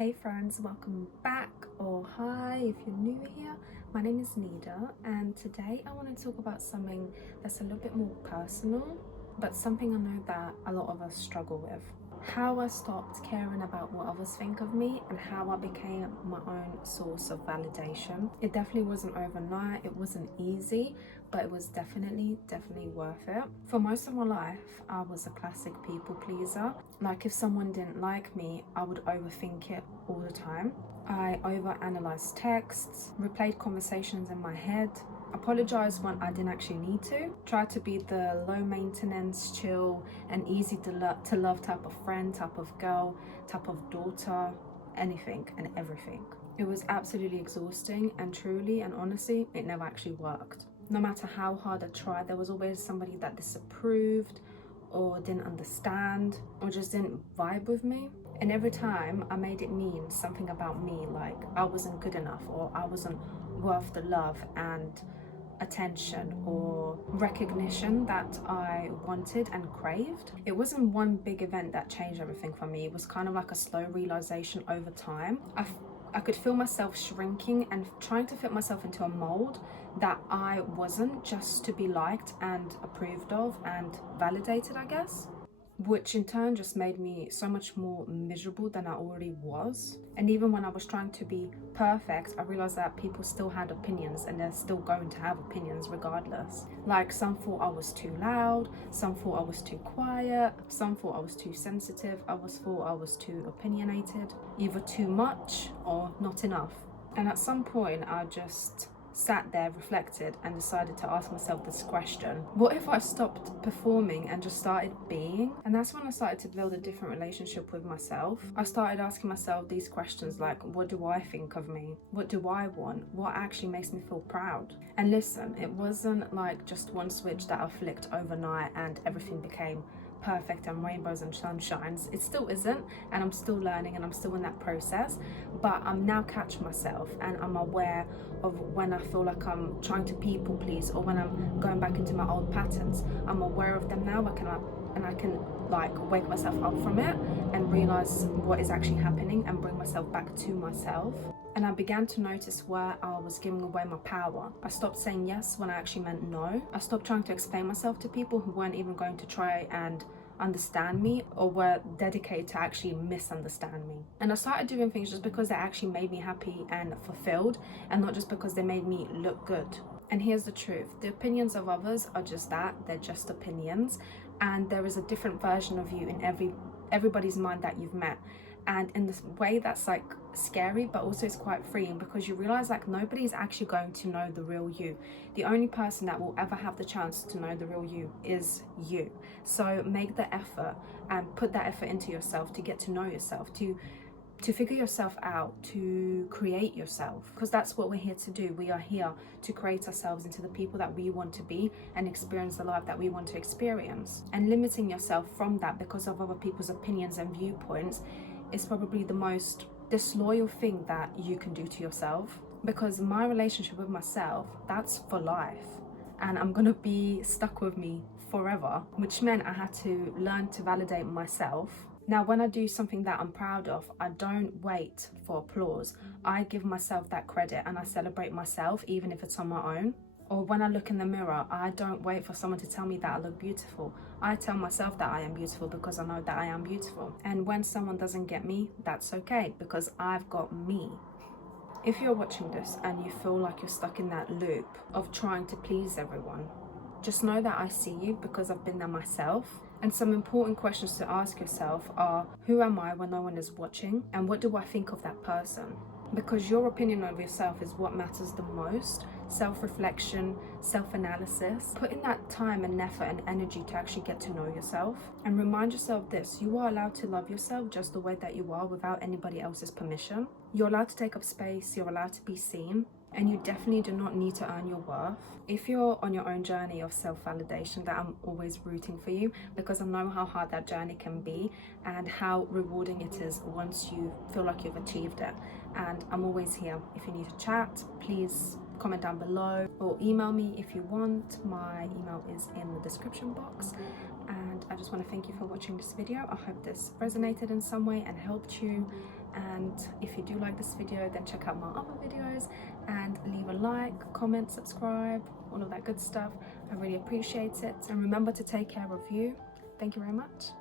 Hey friends, welcome back, or hi if you're new here. My name is Nida, and today I want to talk about something that's a little bit more personal, but something I know that a lot of us struggle with. How I stopped caring about what others think of me and how I became my own source of validation. It definitely wasn't overnight, it wasn't easy, but it was definitely worth it. For most of my life, I was a classic people pleaser. Like if someone didn't like me, I would overthink it all the time. I overanalyzed texts, replayed conversations in my head, apologized when I didn't actually need to, tried to be the low maintenance, chill and easy to love type of friend, type of girl, type of daughter, anything and everything. It was absolutely exhausting, and truly and honestly, it never actually worked. No matter how hard I tried, there was always somebody that disapproved or didn't understand or just didn't vibe with me. And every time I made it mean something about me, like I wasn't good enough or I wasn't worth the love and attention or recognition that I wanted and craved. It wasn't one big event that changed everything for me. It was kind of like a slow realization over time. I could feel myself shrinking and trying to fit myself into a mold that I wasn't, just to be liked and approved of and validated, I guess. Which in turn just made me so much more miserable than I already was. And even when I was trying to be perfect, I realized that people still had opinions and they're still going to have opinions regardless. Like some thought I was too loud, some thought I was too quiet, some thought I was too sensitive, others thought I was too opinionated, either too much or not enough. And at some point I just sat there, reflected, and decided to ask myself this question: what if I stopped performing and just started being? And that's when I started to build a different relationship with myself. I started asking myself these questions like, what do I think of me? What do I want? What actually makes me feel proud? And listen, it wasn't like just one switch that I flicked overnight and everything became perfect and rainbows and sunshines. It still isn't, and I'm still learning and I'm still in that process, but I'm now catching myself and I'm aware of when I feel like I'm trying to people please or when I'm going back into my old patterns. I'm aware of them now. I can like wake myself up from it and realize what is actually happening and bring myself back to myself. And I began to notice where I was giving away my power. I stopped saying yes when I actually meant no. I stopped trying to explain myself to people who weren't even going to try and understand me or were dedicated to actually misunderstand me. And I started doing things just because they actually made me happy and fulfilled, and not just because they made me look good. And here's the truth: the opinions of others are just that, they're just opinions, and there is a different version of you in everybody's mind that you've met. And in this way that's like scary, but also it's quite freeing, because you realize like nobody's actually going to know the real you. The only person that will ever have the chance to know the real you is you. So make the effort and put that effort into yourself to get to know yourself, to figure yourself out, to create yourself, because that's what we're here to do. We are here to create ourselves into the people that we want to be and experience the life that we want to experience. And limiting yourself from that because of other people's opinions and viewpoints is probably the most disloyal thing that you can do to yourself. Because my relationship with myself, that's for life, and I'm gonna be stuck with me forever, which meant I had to learn to validate myself. Now, when I do something that I'm proud of, I don't wait for applause. I give myself that credit and I celebrate myself, even if it's on my own. Or when I look in the mirror, I don't wait for someone to tell me that I look beautiful. I tell myself that I am beautiful because I know that I am beautiful. And when someone doesn't get me, that's okay, because I've got me. If you're watching this and you feel like you're stuck in that loop of trying to please everyone, just know that I see you, because I've been there myself. And some important questions to ask yourself are: who am I when no one is watching? And what do I think of that person? Because your opinion of yourself is what matters the most. Self-reflection, self-analysis, put in that time and effort and energy to actually get to know yourself. And remind yourself this: you are allowed to love yourself just the way that you are, without anybody else's permission. You're allowed to take up space, you're allowed to be seen, and you definitely do not need to earn your worth. If you're on your own journey of self-validation, that I'm always rooting for you, because I know how hard that journey can be and how rewarding it is once you feel like you've achieved it. And I'm always here. If you need to chat, please comment down below or email me if you want. My email is in the description box. And I just want to thank you for watching this video. I hope this resonated in some way and helped you. And if you do like this video, then check out my other videos and leave a like, comment, subscribe, all of that good stuff. I really appreciate it. And remember to take care of you. Thank you very much.